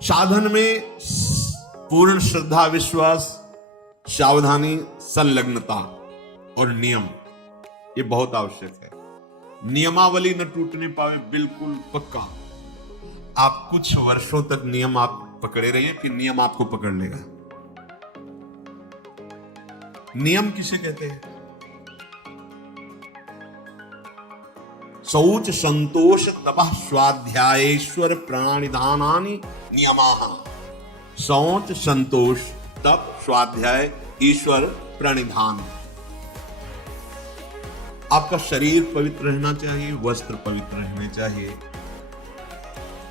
साधन में पूर्ण श्रद्धा, विश्वास, सावधानी, संलग्नता और नियम, ये बहुत आवश्यक है। नियमावली न टूटने पावे, बिल्कुल पक्का। आप कुछ वर्षों तक नियम आप पकड़े रहिए, फिर नियम आपको पकड़ लेगा। नियम किसे कहते हैं? शौच, संतोष, तपः, स्वाध्यायेश्वर प्राणिधानानि नियमाः। शौच, संतोष, तप, स्वाध्याय, ईश्वर, प्रणिधान। आपका शरीर पवित्र रहना चाहिए, वस्त्र पवित्र रहने चाहिए,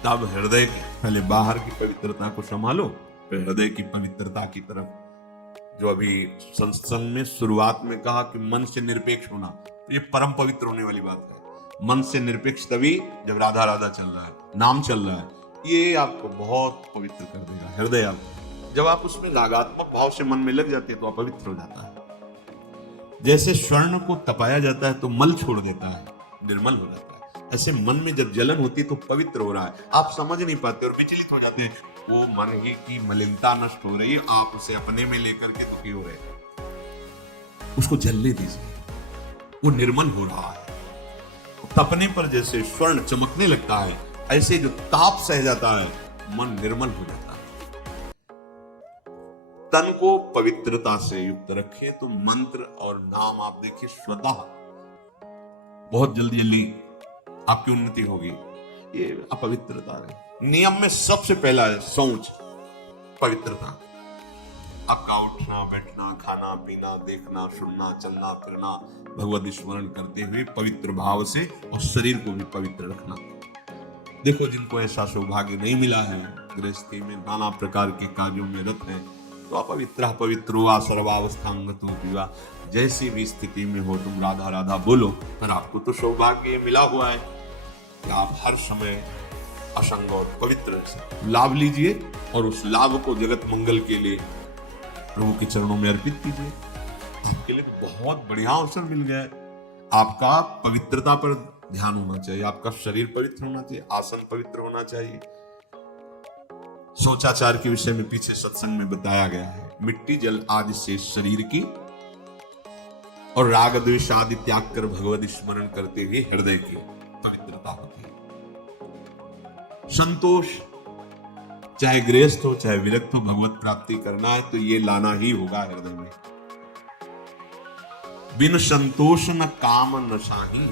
तब हृदय पहले बाहर की पवित्रता को संभालो, फिर हृदय की पवित्रता की तरफ। जो अभी संसंग में शुरुआत में कहा कि मन से निरपेक्ष होना, तो ये परम पवित्र होने वाली बात है। मन से निरपेक्ष तभी जब राधा राधा चल रहा है, नाम चल रहा है, ये आपको बहुत पवित्र कर देगा हृदय आपको। जब आप उसमें रागात्मक भाव से मन में लग जाते हैं तो अपवित्र हो जाता है। जैसे स्वर्ण को तपाया जाता है तो मल छोड़ देता है, निर्मल हो जाता है, ऐसे मन में जब जलन होती है तो पवित्र हो रहा है। आप समझ नहीं पाते और विचलित हो जाते हैं, वो मन ही की मलिनता नष्ट हो रही है, आप उसे अपने में लेकर के दुखी हो रहे हैं। उसको जलने दीजिए, वो निर्मल हो रहा है। तपने पर जैसे स्वर्ण चमकने लगता है, ऐसे जो ताप सह जाता है मन निर्मल हो जाता है। तन को पवित्रता से युक्त रखें तो मंत्र और नाम आप देखिए स्वतः बहुत जल्दी जल्दी आपकी उन्नति होगी। ये अपवित्रता है। नियम में सबसे पहला है शौच, पवित्रता। आपका उठना बैठना, खाना पीना, देखना सुनना, चलना फिरना भगवत स्मरण करते हुए पवित्र भाव से, और शरीर को भी पवित्र रखना। देखो जिनको ऐसा सौभाग्य नहीं मिला है, गृहस्थी में नाना प्रकार के कार्यों में रत है, तो अपवित्र हुआ सर्वावस्थांगतो विवा। जैसी भी स्थिति में हो तुम राधा राधा बोलो, पर आपको तो सौभाग्य मिला हुआ है कि आप हर समय असंग और पवित्र लाभ लीजिए, और उस लाभ को जगत मंगल के लिए प्रभु के चरणों में अर्पित कीजिए। इसके लिए बहुत बढ़िया अवसर मिल गया है। आपका पवित्रता पर ध्यान होना चाहिए, आपका शरीर पवित्र होना चाहिए, आसन पवित्र होना चाहिए। शौचाचार के विषय में पीछे सत्संग में बताया गया है। मिट्टी जल आदि से शरीर की और राग द्वेष आदि त्याग कर भगवत स्मरण करते हुए हृदय की पवित्रता होती है। संतोष, चाहे गृहस्थ हो चाहे विरक्त हो, भगवत प्राप्ति करना है तो ये लाना ही होगा हृदय में। बिन संतोष न काम न साही,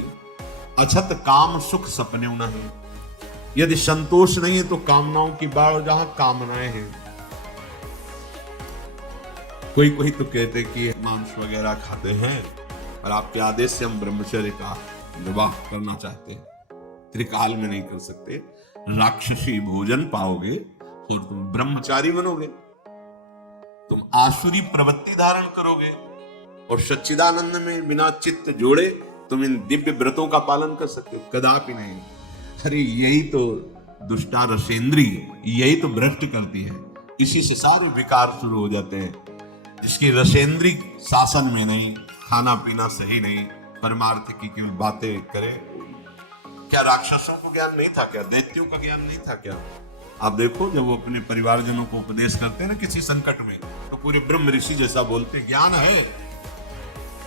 अछत काम सुख सपने नहीं। यदि संतोष नहीं है तो कामनाओं की बाढ़, जहां कामनाएं हैं। कोई कोई तो कहते कि मांस वगैरह खाते हैं और आपके आदेश से हम ब्रह्मचर्य का निर्वाह करना चाहते हैं, त्रिकाल में नहीं कर सकते। राक्षसी भोजन पाओगे और तुम ब्रह्मचारी बनोगे, तुम आसुरी प्रवृत्ति धारण करोगे, और सच्चिदानंद में बिना चित्त जोड़े तुम इन दिव्य व्रतों का पालन कर सकते हो? कदापि नहीं। अरे यही तो दुष्टा रसेंद्री, यही तो भ्रष्ट करती है। इसी से सारे विकार शुरू हो जाते हैं। जिसकी रसेंद्री शासन में नहीं, खाना पीना सही नहीं, परमार्थ की केवल बातें करे। क्या राक्षसों को ज्ञान नहीं था क्या? दैत्यों का ज्ञान नहीं था क्या? आप देखो जब वो अपने परिवारजनों को उपदेश करते हैं ना किसी संकट में, तो पूरे ब्रह्म ऋषि जैसा बोलते, ज्ञान है।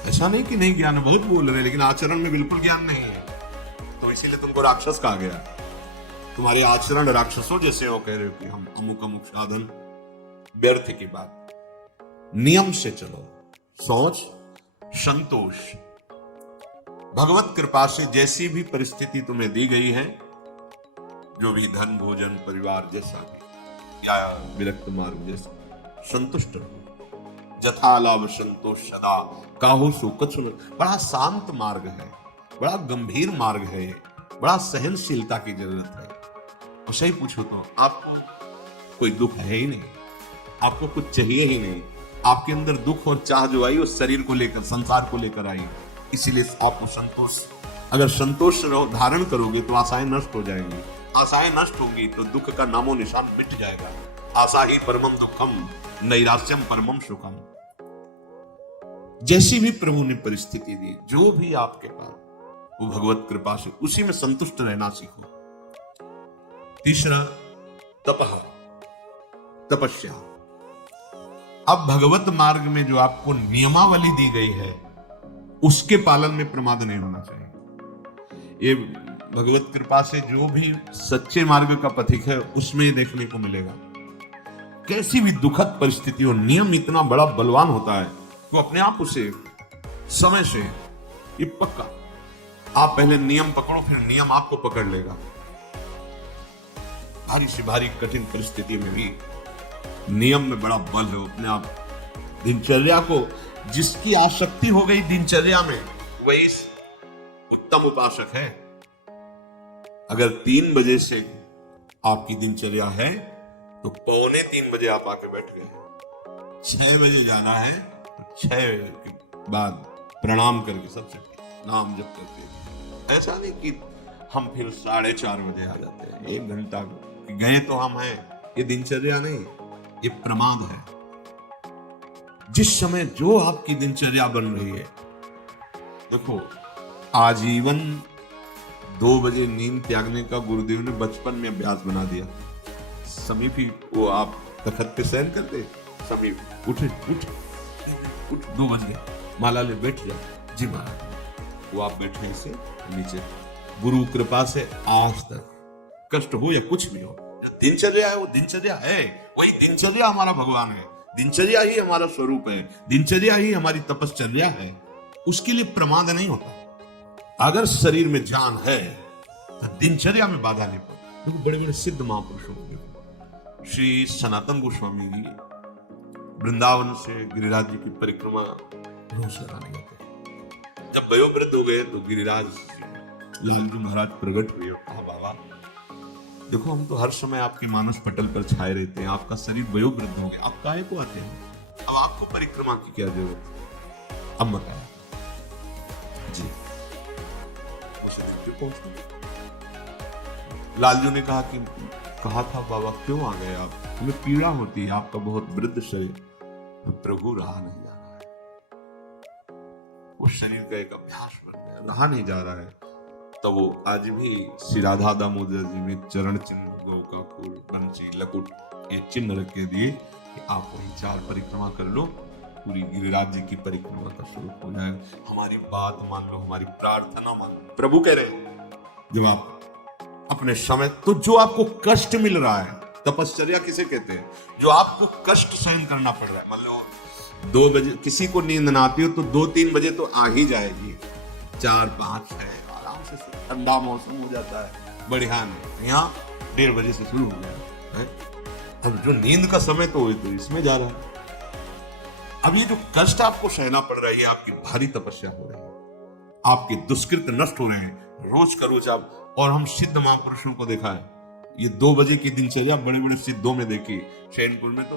ऐसा नहीं कि नहीं ज्ञान, बहुत बोल रहे, लेकिन आचरण में बिल्कुल ज्ञान नहीं है, तो इसीलिए तुमको राक्षस कहा गया। तुम्हारे आचरण राक्षसों जैसे हो, कह रहे हो कि हम अमुक अमुक साधन, व्यर्थ की बात। नियम से चलो। सोच, संतोष, भगवत कृपा से जैसी भी परिस्थिति तुम्हें दी गई है, जो भी धन भोजन परिवार जैसा भी या विरक्त मार्ग जैसा, संतुष्ट रहो। जथा लाभ संतोष सदा काहू सो कछु न। बड़ा शांत मार्ग है, बड़ा गंभीर मार्ग है, बड़ा सहनशीलता की जरूरत है। और सही पूछो तो आपको कोई दुख है ही नहीं, आपको कुछ चाहिए ही नहीं। आपके अंदर दुख और चाह जो आई वो शरीर को लेकर, संसार को लेकर आई। इसीलिए आपको संतोष, अगर संतोष धारण करोगे तो आशाएं नष्ट हो जाएंगी। आशाएं नष्ट होंगी तो दुख का नामो निशान मिट जाएगा। आशा ही परमम दुखम, नैराश्यम परमम सुखम। जैसी भी प्रभु ने परिस्थिति दी, जो भी आपके पास, वो भगवत कृपा से उसी में संतुष्ट रहना सीखो। तीसरा, तपह, तपस्या। अब भगवत मार्ग में जो आपको नियमावली दी गई है उसके पालन में प्रमाद नहीं होना चाहिए। ये भगवत कृपा से जो भी सच्चे मार्ग का पथिक है उसमें ये देखने को मिलेगा। कैसी भी दुखद परिस्थिति हो, नियम इतना बड़ा बलवान होता है तो अपने आप उसे समय से, ये पक्का, आप पहले नियम पकड़ो फिर नियम आपको पकड़ लेगा। भारी से भारी कठिन परिस्थिति में भी नियम में बड़ा बल है। अपने आप दिनचर्या को, जिसकी आसक्ति हो गई दिनचर्या में वही उत्तम उपासक है। अगर 3 बजे से आपकी दिनचर्या है तो 2:45 बजे आप आके बैठ गए। 6 बजे जाना है तो 6 के बाद प्रणाम करके सबसे नाम जप करके, ऐसा नहीं कि हम फिर 4:30 बजे आ जाते हैं। 1 घंटा गए तो हम हैं, ये दिनचर्या नहीं, ये प्रमाद है। जिस समय जो आपकी दिनचर्या बन रही है, देखो आजीवन 2 बजे नींद त्यागने का गुरुदेव ने बचपन में अभ्यास बना दिया। समीप ही वो आप तखत पे शयन करते, समीप उठ 2 बज गए, माला ले बैठ जाओ जी महाराज। वो आप बैठने से नीचे, गुरु कृपा से आज तक कष्ट हो या कुछ भी हो, दिनचर्या है वो दिनचर्या है। वही दिनचर्या हमारा भगवान है, दिनचर्या ही हमारा स्वरूप है, दिनचर्या ही हमारी तपश्चर्या है। उसके लिए प्रमाद नहीं होता। अगर शरीर में जान है तो दिनचर्या में बाधा नहीं पड़ती। क्योंकि बड़े बड़े सिद्ध महापुरुषों को, श्री सनातन गोस्वामी जी वृंदावन से गिरिराज जी की परिक्रमा रोज लगाने गए। जब वयोवृद्ध हो गए तो गिरिराज लालजू महाराज प्रकट हुए और कहा, बाबा देखो हम तो हर समय आपके मानस पटल पर छाए रहते हैं, आपका शरीर वयोवृद्ध हो गया, आप काहे को आते हैं, अब आपको परिक्रमा की क्या जरूरत। अब मत आया जी, उसे देखते पहुंच गए। लालजू ने कहा था बाबा क्यों आ गए आप, हमें पीड़ा होती है, आपका बहुत वृद्ध शरीर, प्रभु रहा नहीं जा रहा है। उस शरीर का एक अभ्यास बन गया, रहा नहीं जा रहा है। तो वो आज भी श्री राधा दामोदर जी में चरण चिन्ह, गौ का फूल, बंसी, लकुट, ये चिन्ह रख के दिए कि आप वही 4 परिक्रमा कर लो, पूरी गिरिराज जी की परिक्रमा का स्वरूप हो जाएगा। हमारी बात मान लो, हमारी प्रार्थना मान लो। प्रभु कह रहे जब आप अपने समय, तो जो आपको कष्ट मिल रहा है, तपश्चर्या किसे कहते हैं, जो आपको कष्ट सहन करना पड़ रहा है। मान लो 2 बजे किसी को नींद ना आती हो तो 2-3 बजे तो आ ही जाएगी, 4-5 है, आराम से ठंडा मौसम हो जाता है, बढ़िया नहीं। यहाँ 1:30 बजे से शुरू हो गया है। अब जो नींद का समय तो इसमें जा रहा है। अब ये जो कष्ट आपको सहना पड़ रहा है, ये आपकी भारी तपस्या हो रही है, आपके दुष्कृत नष्ट हो रहे हैं रोज का रोज आप। और हम सिद्ध महापुरुषों को देखा है, ये 2 बजे की दिनचर्या बड़े बड़े सिद्धों में देखी। शैनपुर में तो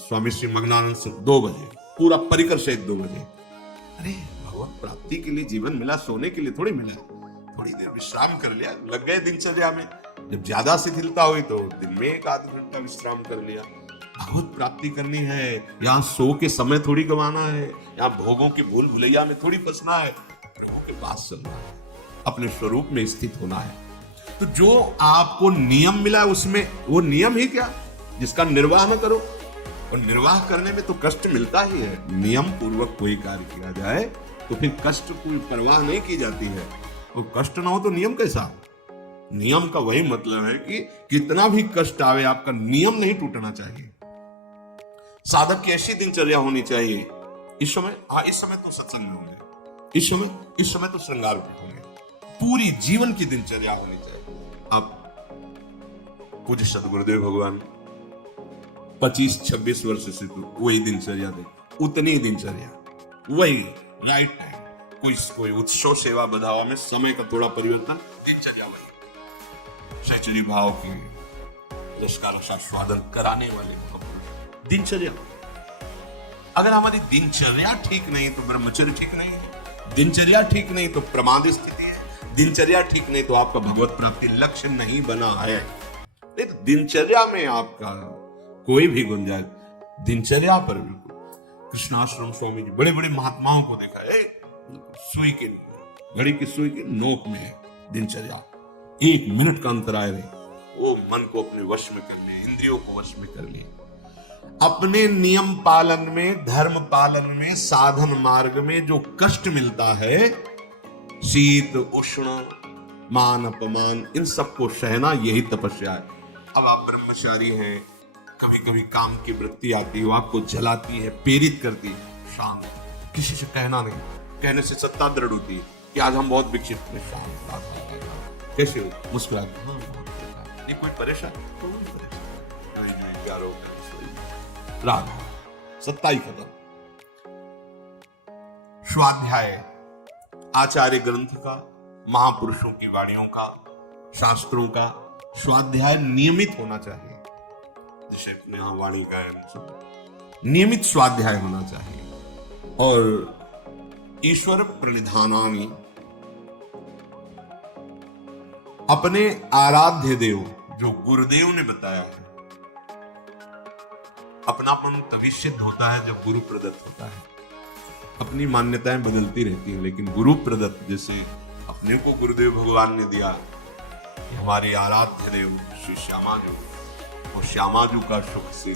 स्वामी श्री मंगलानंद से 2 बजे पूरा परिकर सहित 2 बजे। अरे भगवत प्राप्ति के लिए जीवन मिला, सोने के लिए थोड़ी मिला, थोड़ी देर विश्राम कर लिया, लग गए दिनचर्या में। जब ज्यादा शिथिलता हुई तो दिन में 1-8 घंटा विश्राम कर लिया। भगवत प्राप्ति करनी है, यहाँ सो के समय थोड़ी गंवाना है, यहाँ भोगों के भूल भुलैया में थोड़ी फंसना है, प्रभु के पास चलना है, अपने स्वरूप में स्थित होना है। तो जो आपको नियम मिला उसमें, वो नियम ही क्या जिसका निर्वाह न करो, और निर्वाह करने में तो कष्ट मिलता ही है। नियम पूर्वक कोई कार्य किया जाए तो फिर कष्ट की परवाह नहीं की जाती है। तो कष्ट ना हो तो नियम कैसा। नियम का वही मतलब है कि कितना भी कष्ट आवे, आपका नियम नहीं टूटना चाहिए। साधक की ऐसी दिनचर्या होनी चाहिए। इस समय तो सत्संग में होंगे, इस समय तो श्रृंगार में होंगे, पूरी जीवन की दिनचर्या होनी चाहिए। आप पूज्य सदगुरुदेव भगवान 25-26 वर्ष से तो वही दिनचर्या दे, उतनी दिनचर्या, वही राइट टाइम, कोई उत्सव सेवा बधावा में समय का थोड़ा परिवर्तन, दिनचर्या वही। सहचरी भाव की रसका स्वादन कराने वाले दिनचर्या। अगर हमारी दिनचर्या ठीक नहीं तो ब्रह्मचर्य ठीक नहीं है, दिनचर्या ठीक नहीं तो प्रमाद स्थिति है, दिनचर्या ठीक नहीं तो आपका भगवत प्राप्ति लक्ष्य नहीं बना है। नहीं तो दिनचर्या में आपका कोई भी गुंजाइश, दिनचर्या पर बिल्कुल। कृष्णाश्रम स्वामी जी बड़े बड़े महात्माओं को देखा है, सुई के घड़ी की सुई के नोक में है दिनचर्या, 1 मिनट का अंतराय रहे, वो मन को अपने वश में कर लिए, इंद्रियों को वश में कर लिए। अपने नियम पालन में, धर्म पालन में, साधन मार्ग में जो कष्ट मिलता है, शीत उष्ण मान अपमान, इन सबको सहना यही तपस्या है। अब आप ब्रह्मचारी हैं, कभी कभी काम की वृत्ति आती है, वो आपको जलाती है, प्रेरित करती है, शांत, किसी से कहना नहीं, कहने से सत्ता दृढ़ होती है कि आज हम बहुत विकसित हैं, शांत, कैसे मुस्कुराते, हाँ नहीं कोई परेशान, कोई परेशान, प्यारो राग, सत्ता ही खत्म। स्वाध्याय आचार्य ग्रंथ का, महापुरुषों की वाणियों का, शास्त्रों का स्वाध्याय नियमित होना चाहिए। जैसे अपने यहां वाणी का नियमित स्वाध्याय होना चाहिए। और ईश्वर प्रणिधानानि, अपने आराध्य देव जो गुरुदेव ने बताया है, अपनापन तभी सिद्ध होता है जब गुरु प्रदत्त होता है। अपनी मान्यताएं बदलती रहती हैं, लेकिन गुरु प्रदत्त, जैसे अपने को गुरुदेव भगवान ने दिया, हमारे आराध्य देव श्री श्यामाजू, और श्यामाजू का सुख श्री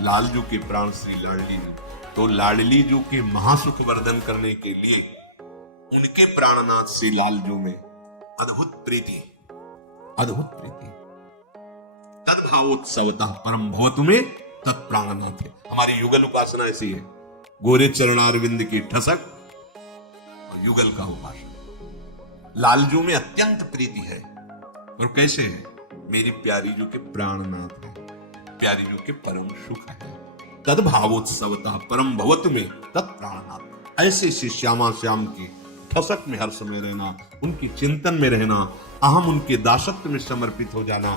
लालजू के प्राण श्री लाडली जी, तो लाडली जू के महासुख वर्धन करने के लिए उनके प्राणनाथ श्री लालजू में अद्भुत प्रीति, अद्भुत प्रीति, तद्भावोत्सवता परम भवतु में तत्प्राणनाथ है। हमारी युगल उपासना ऐसी है, गोरे चरणारविंद की ठसक और युगल का उपासना। लालजू में अत्यंत प्रीति है, और कैसे है, मेरी प्यारी जो के प्राणनाथ है, प्यारी जो के परम सुख है, तद्भावोत्सवता परम भवतु में तत्प्राणनाथ। ऐसे श्री श्यामा श्याम की ठसक में हर समय रहना, उनकी चिंतन में रहना, अहम उनके दासत्व में समर्पित हो जाना,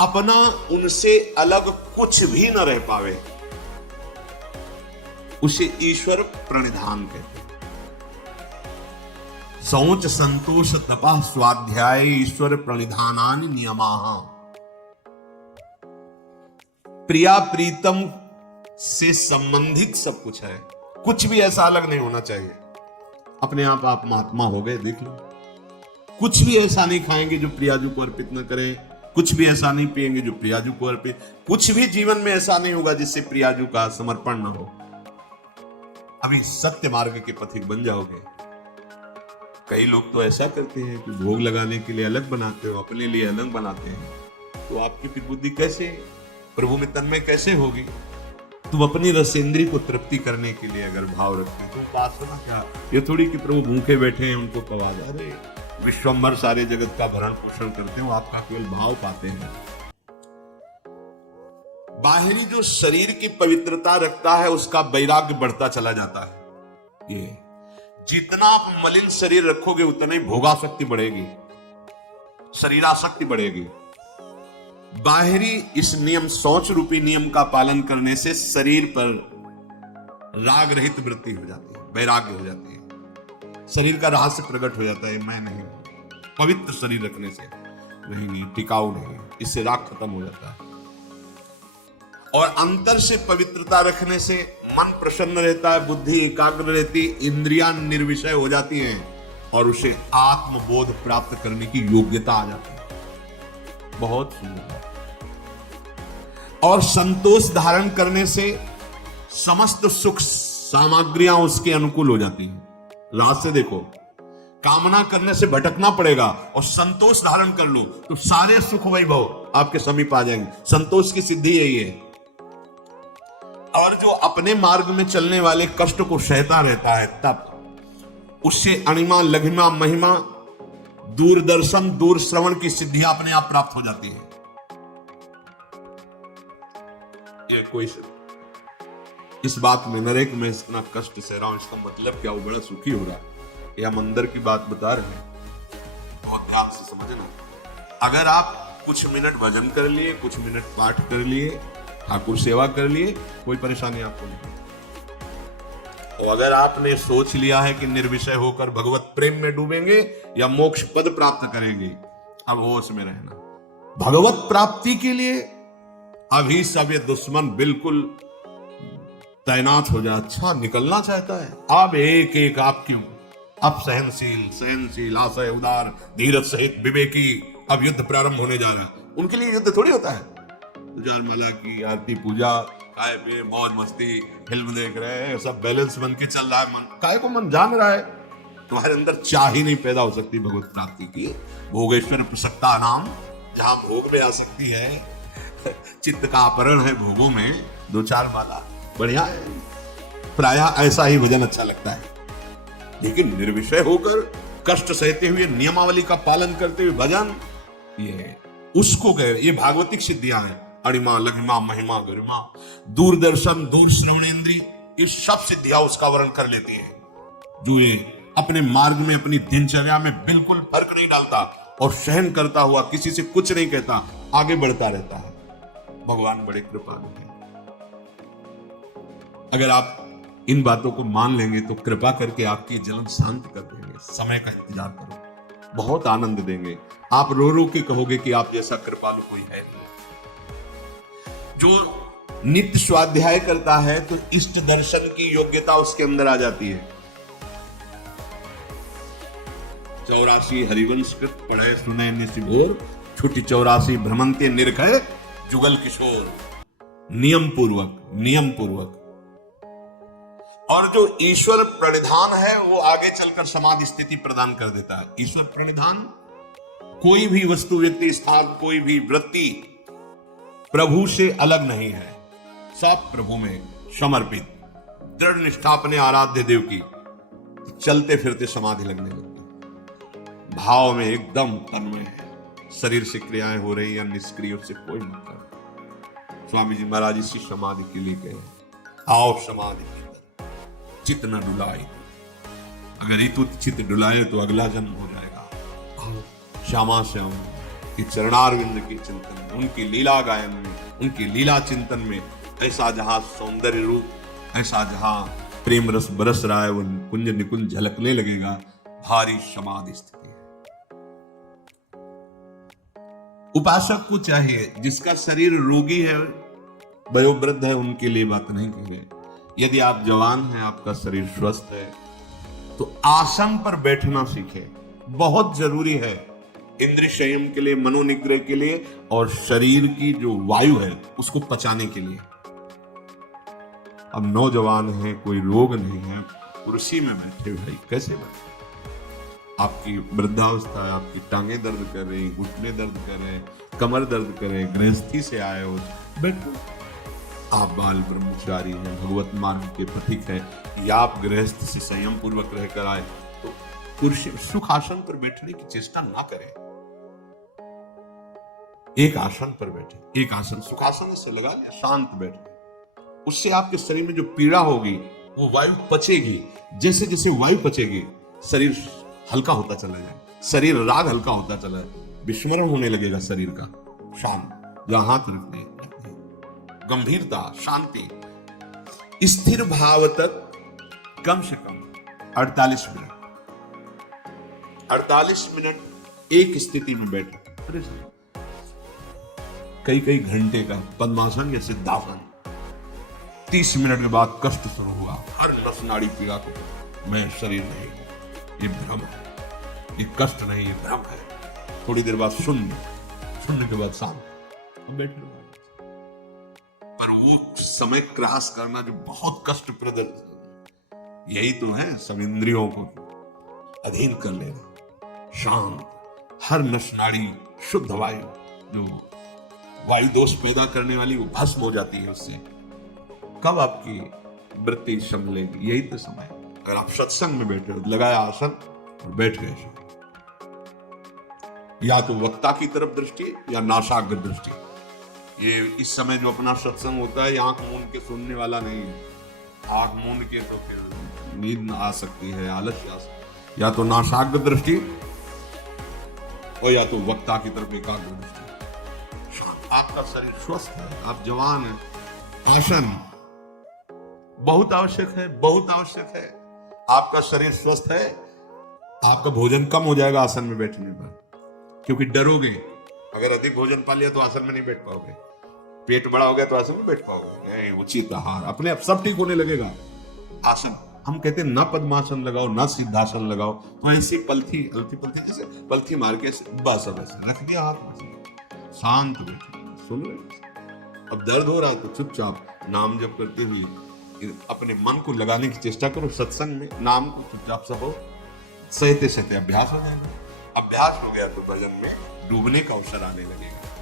अपना उनसे अलग कुछ भी न रह पावे, उसे ईश्वर प्रणिधान कहते हैं। शौच संतोष तपा स्वाध्याय ईश्वर प्रणिधानानि नियमाः। प्रिया प्रीतम से संबंधित सब कुछ है, कुछ भी ऐसा अलग नहीं होना चाहिए। अपने आप महात्मा हो गए, देख लो, कुछ भी ऐसा नहीं खाएंगे जो प्रियाजू को अर्पित न करें, कुछ भी ऐसा नहीं पिएंगे जो प्रियाजू को अर्पित, कुछ भी जीवन में ऐसा नहीं होगा जिससे प्रियाजू का समर्पण न हो। अभी सत्य मार्ग के पथिक बन जाओगे। कई लोग तो ऐसा करते हैं कि भोग लगाने के लिए अलग बनाते हो, अपने लिए अलग बनाते हैं, तो आपकी फिर बुद्धि कैसे प्रभु में तन्मय कैसे होगी? तुम अपनी रसेंद्री को तृप्ति करने के लिए अगर भाव रखते तो उपासना क्या, ये थोड़ी कि प्रभु भूखे बैठे हैं उनको पवा दे, अरे विश्वम्भर सारे जगत का भरण पोषण करते हैं, वो आपका केवल भाव पाते हैं। बाहरी जो शरीर की पवित्रता रखता है उसका वैराग्य बढ़ता चला जाता है। ये जितना आप मलिन शरीर रखोगे उतना ही भोगासक्ति बढ़ेगी, शरीरासक्ति बढ़ेगी। बाहरी इस नियम, शौच रूपी नियम का पालन करने से शरीर पर राग रहित वृत्ति हो जाती है, वैराग्य हो जाती है, शरीर का रहस्य प्रकट हो जाता है, मैं नहीं। पवित्र शरीर रखने से नहीं, टिकाऊ नहीं, इससे राग खत्म हो जाता है। और अंतर से पवित्रता रखने से मन प्रसन्न रहता है, बुद्धि एकाग्र रहती, इंद्रियां निर्विषय हो जाती हैं और उसे आत्मबोध प्राप्त करने की योग्यता आ जाती है। बहुत सुंदर। और संतोष धारण करने से समस्त सुख सामग्रियां उसके अनुकूल हो जाती हैं। रात से देखो, कामना करने से भटकना पड़ेगा और संतोष धारण कर लो तो सारे सुख वैभव आपके समीप आ जाएंगे। संतोष की सिद्धि यही है। और जो अपने मार्ग में चलने वाले कष्ट को सहता रहता है, तब उससे अणिमा लघिमा महिमा दूरदर्शन दूर श्रवण की सिद्धियां अपने आप प्राप्त हो जाती है। ये कोई इस बात में नरेक में इतना कष्ट सह रहा हूं, इसका मतलब क्या? वो बड़ा सुखी हो रहा है, या हम अंदर की बात बता रहे हैं। बहुत ध्यान से समझना। अगर आप कुछ मिनट भजन कर लिए, कुछ मिनट पाठ कर लिए, ठाकुर सेवा कर लिए, कोई परेशानी आपको नहीं। और अगर आपने सोच लिया है कि निर्विषय होकर भगवत प्रेम में डूबेंगे या मोक्ष पद प्राप्त करेंगे, अब होश में रहना। भगवत प्राप्ति के लिए अभी सब ये दुश्मन बिल्कुल तैनात हो जाए। अच्छा निकलना चाहता है, अब एक एक आप क्यों, अब सहनशील सहनशील आशय उदार धीरज सहित विवेकी अब युद्ध प्रारंभ होने जा रहा है, उनके लिए युद्ध थोड़ी होता है। तुषार माला की आरती पूजा, खाए पिए मौज मस्ती, फिल्म देख रहे हैं, सब बैलेंस बन के चल रहा है। मन काय को मन जान रहा है, तुम्हारे अंदर चाह ही नहीं पैदा हो सकती भगवत प्राप्ति की। भोगेश्वर प्रसक्ता नाम, जहां भोग में आ सकती है, चित्त का अपहरण है भोगों में। दो चार माला बढ़िया है, प्रायः ऐसा ही भजन अच्छा लगता है। लेकिन निर्विषय होकर कष्ट सहते हुए नेमावली का पालन करते हुए भजन, ये उसको कह रहे, ये भागवतिक सिद्धियां हैं। अणिमा लघिमा महिमा गरिमा, दूरदर्शन दूर श्रवणेन्द्री, ये सब सिद्धियां उसका वर्ण कर लेती है। जो ये अपने मार्ग में अपनी दिनचर्या में बिल्कुल फर्क नहीं डालता और सहन करता हुआ किसी से कुछ नहीं कहता, आगे बढ़ता रहता है। भगवान बड़े कृपालु हैं। अगर आप इन बातों को मान लेंगे तो कृपा करके आपकी जलन शांत कर देंगे। समय का इंतजार करो, बहुत आनंद देंगे। आप रो रो के कहोगे कि आप जैसा कृपालु कोई है नहीं। जो नित्य स्वाध्याय करता है तो इष्ट दर्शन की योग्यता उसके अंदर आ जाती है। 84 हरिवंश कृत पढ़े सुने निशिभोर, छुटी 84 भ्रमंते निर्खय जुगल किशोर। नियम पूर्वक। और जो ईश्वर प्रणिधान है वो आगे चलकर समाधि स्थिति प्रदान कर देता है। ईश्वर प्रणिधान, कोई भी वस्तु, व्यक्ति, स्थान, कोई भी वृत्ति प्रभु से अलग नहीं है, सब प्रभु में समर्पित। दृढ़ निष्ठा अपने आराध्य देव की, चलते फिरते समाधि लगने लगती, भाव में एकदम तन्मय है। शरीर से क्रियाएं हो रही या निष्क्रिय, उससे कोई मतलब। स्वामी जी महाराज इसी समाधि के लिए कहे, आओ समाधि चित्त न डुलाए। अगर इतु चित्त डुलाए तो अगला जन्म हो जाएगा। श्यामा श्याम की चरणारविंद के चिंतन में, उनकी लीला गायन में, उनकी लीला चिंतन में, ऐसा जहां सौंदर्य रूप, ऐसा जहां प्रेम रस बरस रहा है, वो कुंज निकुंज झलकने लगेगा। भारी समाधि स्थिति है। उपासक को चाहिए, जिसका शरीर रोगी है, वयोवृद्ध है, उनके लिए बात नहीं कह रहे। यदि आप जवान हैं, आपका शरीर स्वस्थ है, तो आसन पर बैठना सीखें। बहुत जरूरी है इंद्रिय संयम के लिए, मनोनिग्रह के लिए, और शरीर की जो वायु है उसको पचाने के लिए। अब नौजवान है, कोई रोग नहीं है, कुर्सी में बैठे भाई कैसे बैठे? आपकी वृद्धावस्था है, आपकी टांगे दर्द कर रही, घुटने दर्द कर रहे, कमर दर्द कर रहे, गृहस्थी से आए हो, बैठो। आप बाल ब्रह्मचारी हैं, भगवत मार्ग के पथिक हैं, या आप गृहस्थ से संयम पूर्वक रहकर आए, तो कुर्सी सुख आसन पर बैठने की चेष्टा ना करें। एक आसन पर बैठे, एक आसन सुखासन से लगा लिया, शांत बैठे। उससे आपके शरीर में जो पीड़ा होगी वो वायु पचेगी। जैसे जैसे वायु पचेगी, शरीर हल्का होता चला जाए, शरीर राग हल्का होता चला जाए, विस्मरण होने लगेगा शरीर का। शांत, जहां हाथ रखते हैं, गंभीरता, शांति, स्थिर भाव तक कम से कम 48 मिनट। 48 मिनट एक स्थिति में बैठे, कई घंटे का पद्मासन या सिद्धासन। 30 मिनट के बाद कष्ट शुरू हुआ, हर नस नाड़ी पीड़ा को, मैं शरीर नहीं, ये भ्रम है, ये कष्ट नहीं, ये भ्रम है। थोड़ी देर बाद शून्य के बाद शांत बैठे रहो। पर वो समय क्रॉस करना जो बहुत कष्टप्रद है, यही तो है सब इंद्रियों को अधीन कर लेना। शांत, हर नस नाड़ी शुद्ध वायु, जो वायु दोष पैदा करने वाली, वो भस्म हो जाती है उससे। कब आपकी वृत्ति संभलेगी? यही तो समय। अगर आप सत्संग में बैठे हो, लगाया आसन और बैठ गए, या तो वक्ता की तरफ दृष्टि या नासाग्र दृष्टि। ये इस समय जो अपना सत्संग होता है, आंख मूंद के सुनने वाला नहीं है। आंख मूंद के तो फिर नींद आ सकती है, आलस्य आ सकती है। या तो नासाग्र दृष्टि और या तो वक्ता की तरफ एकाग्र दृष्टि। आपका शरीर स्वस्थ है, आप जवान हैं। आसन बहुत आवश्यक है, बहुत आवश्यक है। आपका शरीर स्वस्थ है, आपका भोजन कम हो जाएगा आसन में बैठने पर, क्योंकि डरोगे। अगर अधिक भोजन पा लिया तो आसन में नहीं बैठ पाओगे, पेट बड़ा हो गया तो आसन में बैठ पाओगे नहीं। उचित आहार, अपने आप सब ठीक होने लगेगा। आसन हम कहते हैं ना पद्मासन लगाओ ना सिद्धासन लगाओ, तो ऐसी पलथी हल्थी पलथी जैसे पलथी मार के बस अब ऐसे रख दिया हाथ में, शांत बैठे सुन रहे। अब दर्द हो रहा है तो चुपचाप नाम जप करते हुए अपने मन को लगाने की चेष्टा करो सत्संग में, नाम को चुपचाप सब हो, सहते सहते अभ्यास हो जाएगा। अभ्यास हो गया तो भजन में डूबने का अवसर आने लगेगा।